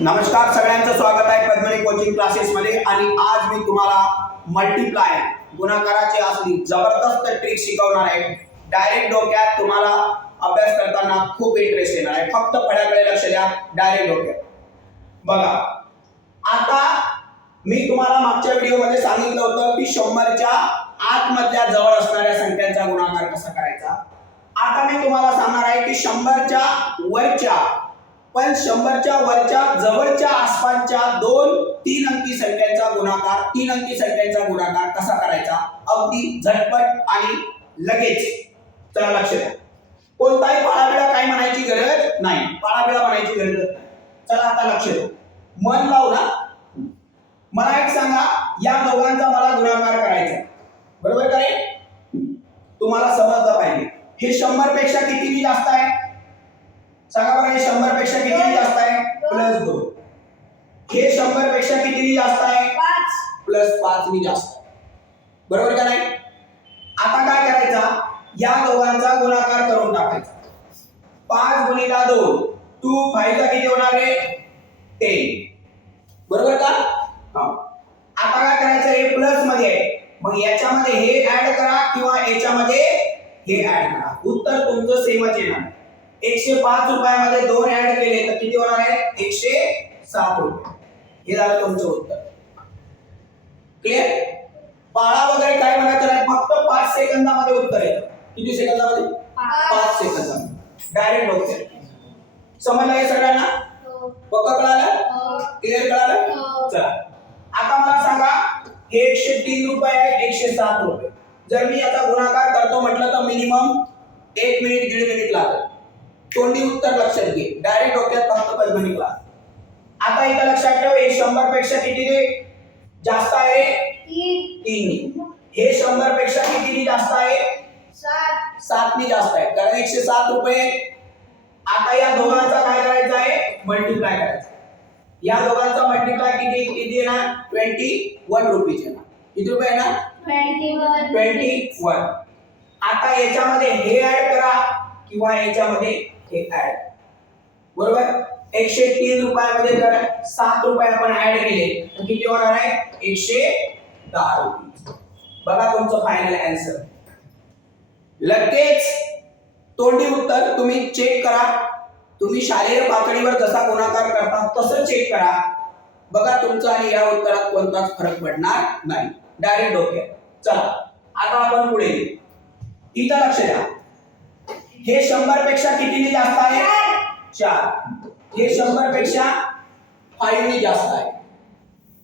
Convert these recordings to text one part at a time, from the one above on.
नमस्कार सगळ्यांचं स्वागत आहे पद्मनी कोचिंग क्लासेस मध्ये. आणि आज मी तुम्हाला मल्टिप्लाय गुणाकाराची असली जबरदस्त ट्रिक शिकवणार आहे. डायरेक्ट डोक्यात तुम्हाला अभ्यास करताना खूप इंटरेस्ट येणार आहे. फक्त फळ्याकडे लक्ष द्या. डायरेक्ट डोक्यात. बघा आता मी तुम्हाला मागच्या व्हिडिओमध्ये सांगितलं होतं की शंभरच्या आतमधल्या जवळ असणाऱ्या संख्यांचा गुणाकार कसा करायचा? आता मी तुम्हाला सांगणार आहे की शंभरच्या वरच्या पण शंभरच्या वरच्या जवळच्या आसपासच्या दोन तीन अंकी संख्यांचा गुणाकार तीन अंकी संख्यांचा गुणाकार कसा करायचा? अगदी झटपट आणि लगेच. चला लक्ष द्या. कोणताही पाळाबिळा काय म्हणायची गरज नाही. पाळाबिळा म्हणायची गरज नाही. चला आता लक्ष द्या. मन लावू ना. मला एक सांगा या दोघांचा मला गुणाकार करायचा बरोबर का तुम्हाला समजलं पाहिजे. हे शंभरपेक्षा किती जास्त आहे? सांगा बरं हे शंभरपेक्षा किती जास्त आहे प्लस दोन. हे शंभरपेक्षा किती जास्त आहे पाच. प्लस पाच मी जास्त बरोबर का नाही? आता काय करायचा? या दोघांचा गुणाकार करून टाकायचा. पाच गुणिला दोन. टू फाईव्हचा किती होणार आहे? टेन बरोबर का? हा. आता काय करायचं? हे प्लसमध्ये आहे. मग याच्यामध्ये हे ऍड करा किंवा याच्यामध्ये हे ऍड करा. उत्तर तुमचं सेमच येणार. एकशे पाच रुपयामध्ये दोन ऍड केले तर किती होणार आहे? एकशे सात रुपये. हे झालं तुमचं उत्तर. क्लिअर पाळा वगैरे काय म्हणायचं नाही फक्त पाच सेकंदामध्ये उत्तर येतं. किती सेकंदामध्ये? पाच. सेकंदामध्ये. डायरेक्ट डोक्यात समजलं हे सगळ्यांना? हो. पक्क कळालं? हो. क्लिअर कळालं? हो. चला. आता मला सांगा हे एकशे तीन रुपये आहे एकशे सात रुपये. जर मी याचा गुणाकार करतो म्हटलं तर मिनिमम एक मिनिट दीड मिनिट लागेल. तोंडी उत्तर लक्षात घे. डायरेक्ट डोक्यात फक्त पद्मनी क्लास आता इथं लक्षात ठेव हे शंभरपेक्षा किती रे? जास्त आहे तीन. हे शंभरपेक्षा किती जास्त आहे? सात. सात नि जास्त आहे. कारण एकशे सात रुपये. आता या दोघांचा काय करायचं आहे? मल्टिप्लाय करायचा. या दोघांचा मल्टिप्लाय किती? किती येणार? ट्वेंटी वन रुपीज येणार. किती रुपये येणार? ट्वेंटी वन आता याच्यामध्ये हे ऍड करा किंवा याच्यामध्ये हे ऍड बरोबर? एकशे तीन रुपयामध्ये जर सात रुपये आपण ऍड केले तर किती होणार आहे? एकशे दहा रुपये. बघा तुमचं फायनल आन्सर लगेच तोंडी उत्तर तुम्ही चेक करा. तुम्ही शालेय पातळीवर जसा गुणाकार करता तसं चेक करा. बघा तुमचा आणि या उत्तरात कोणताच फरक पडणार नाही. डायरेक्ट डोक्यात. चला आता आपण पुढे येऊ. इथं लक्ष द्या. हे शंभरपेक्षा कितीने जास्त आहे? चार. हे शंभरपेक्षा फाईव्ह जास्त आहे.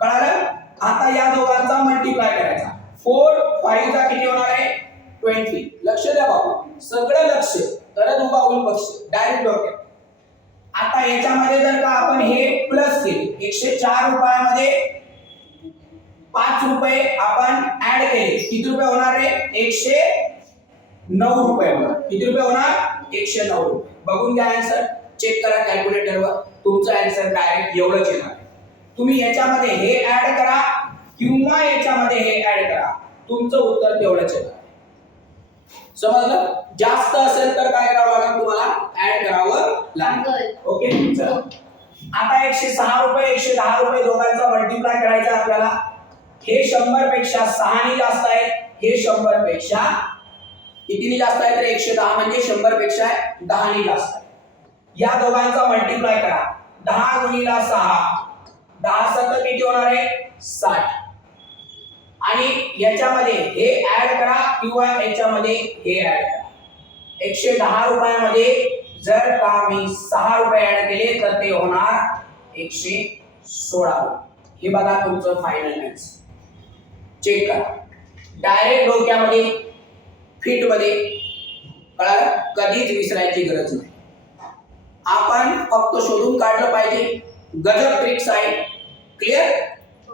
कळालं? आता या दोघांचा मल्टिप्लाय करायचा. फोर फाईव्हचा किती होणार आहे? ट्वेंटी लक्ष द्या बाबू. सगळं लक्ष. तरच उभा होईल पक्ष. डायरेक्ट डोक्यात. आता याच्यामध्ये जर का आपण हे प्लस केले एकशे चार रुपयामध्ये पाच रुपये आपण ऍड केले. किती रुपये होणार आहे? एकशे नऊ रुपये होणार. किती रुपये होणार? एकशे नऊ रुपये. बघून घ्या आन्सर चेक करा कॅल्क्युलेटरवर तुमचं आन्सर डायरेक्ट एवढंच येणार तुम्ही याच्यामध्ये हे ऍड करा किंवा याच्यामध्ये हे ऍड करा. तुमचं उत्तर तेवढंच येणार आहे. समजलं? जास्त असेल तर काय करावं लागेल तुम्हाला? ऍड करावं लागेल. ओके चला. आता एकशे सहा रुपये एकशे दहा रुपये दोघांचा मल्टिप्लाय करायचा आपल्याला. हे शंभरपेक्षा सहाने जास्त आहे. हे शंभरपेक्षा कितीने जास्त आहे तर एकशे दहा म्हणजे शंभरपेक्षा दहाने जास्त आहे. या दोघांचा मल्टिप्लाय करा. दहा गुणीला सहा. दहा सत्तर किती होणार आहे? साठ. आणि याच्यामध्ये हे ऍड करा किंवा याच्यामध्ये हे ऍड करा. एकशे दहा रुपयामध्ये जर का मी सहा रुपये ऍड केले तर ते होणार एकशे सोळा. रुपये हे बघा तुमचं फायनल मॅथ्स चेक करा. डायरेक्ट डोक्यामध्ये फिटमध्ये कळालं कधीच विसरायची गरज नाही. आपण फक्त शोधून काढलं पाहिजे. गजब ट्रिक्स आहे क्लिअर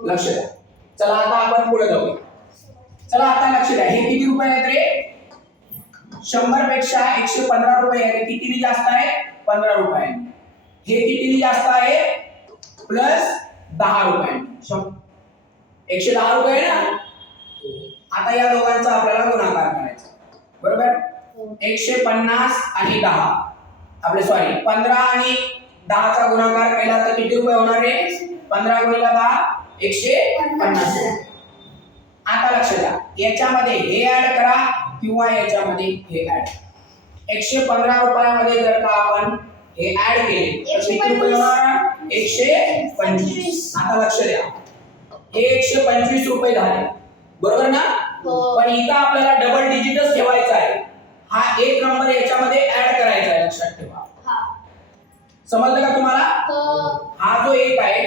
लक्ष द्या. चला आता आपण पुढे जाऊ. चला आता लक्ष द्या. हे किती रुपये आहेत रे? शंभरपेक्षा एकशे पंधरा रुपये किती कितीने जास्त आहे? पंधरा रुपये. हे कितीने जास्त आहे? प्लस दहा रुपये. एकशे दहा रुपये आहे ना? आता या दोघांचा आपल्याला गुणाकार करायचा बरोबर? एकशे पन्नास आणि दहा. आपले सॉरी पंधरा आणि दहाचा गुणाकार केला तर किती रुपये होणार आहे पंधरा गुणिला दहा एकशे पन्नास. आता लक्ष द्या. याच्यामध्ये हे ऍड करा किंवा याच्यामध्ये हे ऍड एकशे पंधरा रुपयामध्ये जर का आपण हे ऍड केले तर किती रुपये. होणार? एकशे पंचवीस. आता लक्ष द्या. हे एकशे पंचवीस रुपये झाले. बरोबर ना. पण इथं आपल्याला डबल डिजिटच ठेवायचा आहे. हा एक नंबर याच्यामध्ये ऍड करायचा आहे लक्षात ठेवा. हा. समजलं का तुम्हाला? हो. हा जो एक आहे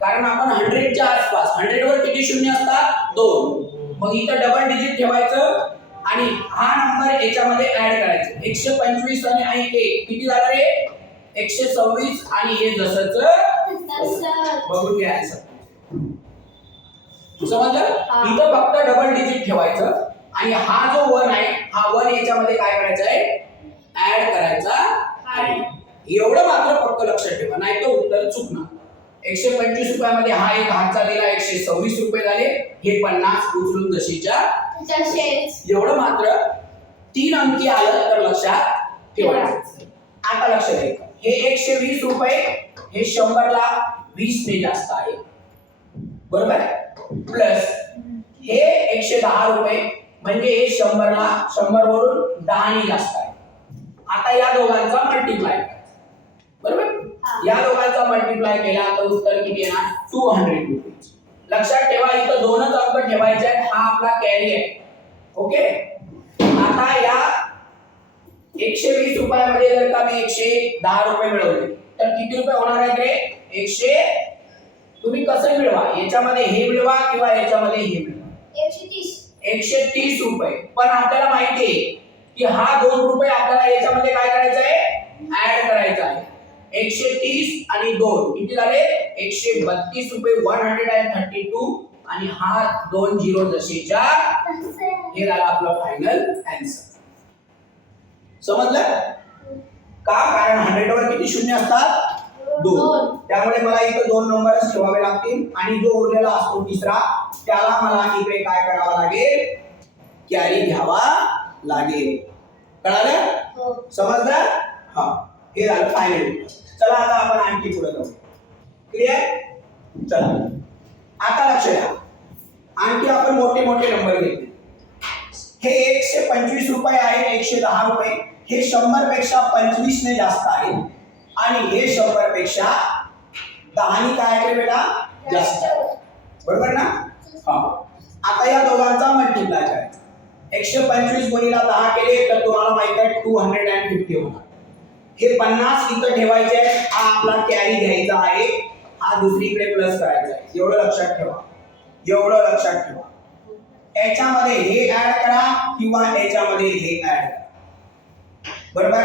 कारण आपण हंड्रेडच्या आसपास हंड्रेड वर किती शून्य असतात? दोन. मग इथं डबल डिजिट ठेवायचं आणि हा नंबर याच्यामध्ये ऍड करायचं. एकशे पंचवीस आणि एक किती झालं रे? एकशे सव्वीस आणि हे जसंच. बघून घ्यायचं समजलं. इथं फक्त डबल डिजिट ठेवायचं. आणि हा जो वन आहे हा वन याच्यामध्ये काय करायचा आहे ऍड करायचा आहे. एवढं मात्र फक्त लक्षात ठेवा नाही तर उत्तर चुकणार. एकशे पंचवीस रुपयामध्ये हा एक हातचा दिला एकशे सव्वीस रुपये झाले. हे पन्नास उचलून जशीच्या एवढं मात्र तीन अंकी आलं तर लक्षात ठेवायचं. आता लक्ष द्यायचं हे एकशे वीस रुपये हे शंभरला वीस ने जास्त आहे. बरोबर प्लस हे एकशे दहा रुपये म्हणजे हे शंभरला शंभर वरून दहाने जास्त आहे. आता या दोघांचा मल्टिप्लाय बरोबर. या दोघांचा मल्टिप्लाय केला तर उत्तर किती येणार? टू हंड्रेड रुपीज लक्षात ठेवा इथं दोनच अंक ठेवायचे आहेत. हा आपला कॅरी आहे. ओके आता या एकशे वीस रुपयामध्ये जर का मी एकशे दहा रुपये मिळवले तर किती रुपये होणार आहेत रे? एकशे तुम्ही कसं मिळवा? याच्यामध्ये हे मिळवा किंवा याच्यामध्ये हे मिळवा? एकशे तीस. एकशे तीस रुपये. पण आपल्याला माहिती आहे की हा दोन रुपये आपल्याला याच्यामध्ये काय करायचं आहे? ऍड करायचा आहे. एकशे तीस आणि दोन. किती झाले? एकशे बत्तीस रुपये one hundred and thirty two आणि हा दोन झिरो जशीच्या हे झालं आपलं फायनल अँसर समजलं? का? कारण हंड्रेड वर किती शून्य असतात? दोन. त्यामुळे मला इथं दोन नंबरच ठेवावे लागतील. आणि जो उरलेला असतो तिसरा त्याला मला इकडे काय करावं लागेल? कॅरी घ्यावा लागेल. कळालं? हो. समजलं? हा. हे झालं फायनल चला आता आपण आणखी पुढे जाऊ. क्लिअर चला. आता लक्ष द्या. आणखी आपण मोठे मोठे नंबर घेतले. हे एकशे पंचवीस रुपये आहे एकशे दहा रुपये. हे शंभरपेक्षा पंचवीस ने जास्त आहे आणि हे शंभरपेक्षा दहानी काय आहे बेटा? जास्त. बरोबर ना? हा. आता या दोघांचा मल्टिप्लाय करायचा एकशे पंचवीस गुणीला दहा केले तर तुम्हाला माहीत आहे टू हंड्रेड अँड फिफ्टी होणार. हे पन्नास इथं ठेवायचे आहे हा आपला कॅरी घ्यायचा आहे. हा दुसरीकडे प्लस करायचा आहे. एवढं लक्षात ठेवा. एवढं लक्षात ठेवा. याच्यामध्ये हे ऍड करा किंवा याच्यामध्ये हे ऍड करा. बरोबर?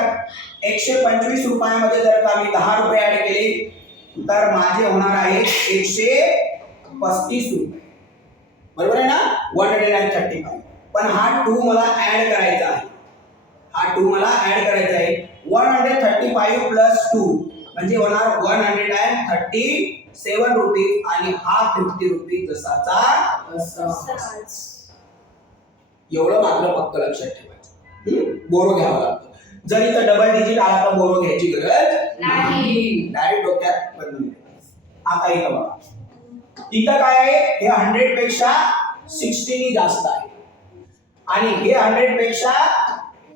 एकशे पंचवीस रुपयामध्ये जर का मी दहा रुपये ऍड केले तर माझे होणार आहे एकशे पस्तीस रुपये. बरोबर आहे ना? One hundred and thirty five पण हा टू मला ऍड करायचा आहे. हा टू मला ऍड करायचा आहे. One hundred thirty five plus two म्हणजे होणार one hundred and thirty seven rupees आणि हा फिफ्टी रुपीज जसाचा. एवढं मात्र फक्त लक्षात ठेवायचं? बोरो घ्यावं लागतं. जर इथं डबल डिजिट आला तर बोरो घ्यायची गरज नाही. डायरेक्ट डोक्यात ठेवायचं. आता इथं बघा इथं काय आहे? हे हंड्रेडपेक्षा सिक्स्टीनी जास्त आहे. आणि हे हंड्रेडपेक्षा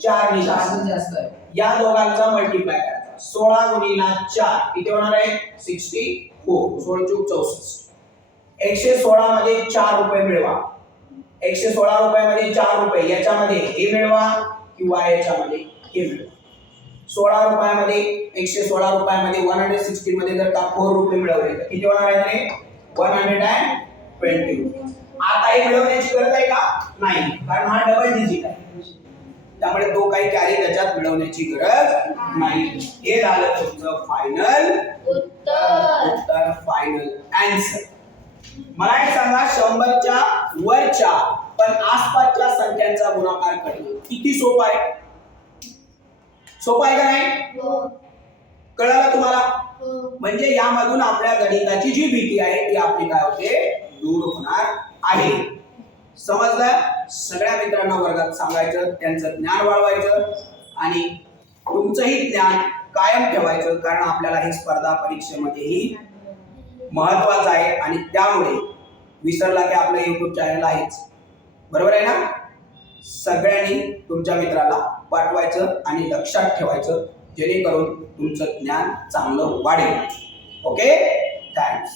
चारनी जास्त जास्त आहे. या दोघांचा मल्टिप्लाय करायचा सोळा गुणिला चार. किती होणार आहे? सिक्स्टी फोर सोळा चूक चौसष्ट. एकशे सोळा मध्ये चार रुपये मिळवा. एकशे सोळा रुपयामध्ये चार रुपये. याच्यामध्ये हे मिळवा किंवा याच्यामध्ये? मिळवा सोळा रुपयामध्ये एकशे सोळा रुपयामध्ये वन हंड्रेड सिक्स्टी मध्ये जर का फोर रुपये मिळवले तर किती होणार आहे one hundred and twenty rupees आता हे मिळवण्याची गरज आहे का? नाही. कारण हा डबल डिजिट आहे. त्यामुळे तो काही कॅरी त्याच्यात मिळवण्याची गरज नाही. हे झालं तुमचं फायनल उत्तर. फायनल अँसर मला एक सांगा शंभरच्या वरच्या पण आसपासच्या संख्यांचा गुणाकार करणं किती सोपं आहे? सोपं आहे का नाही? हो. कळालं तुम्हाला? हो. म्हणजे यामधून आपल्या गणिताची जी भीती आहे ती आपली काय होते? दूर होणार आहे. समजलं? सगळ्या मित्रांना वर्गात सांगायचं त्यांचं ज्ञान वाढवायचं आणि तुमचंही ज्ञान कायम ठेवायचं कारण आपल्याला हे स्पर्धा परीक्षेमध्येही महत्वाचं आहे आणि त्यामुळे विसरला की आपलं युट्यूब चॅनल आहेच. बरोबर आहे ना? सगळ्यांनी तुमच्या मित्राला पाठवायचं आणि लक्षात ठेवायचं जेणेकरून तुमचं ज्ञान चांगलं वाढेल. Okay thanks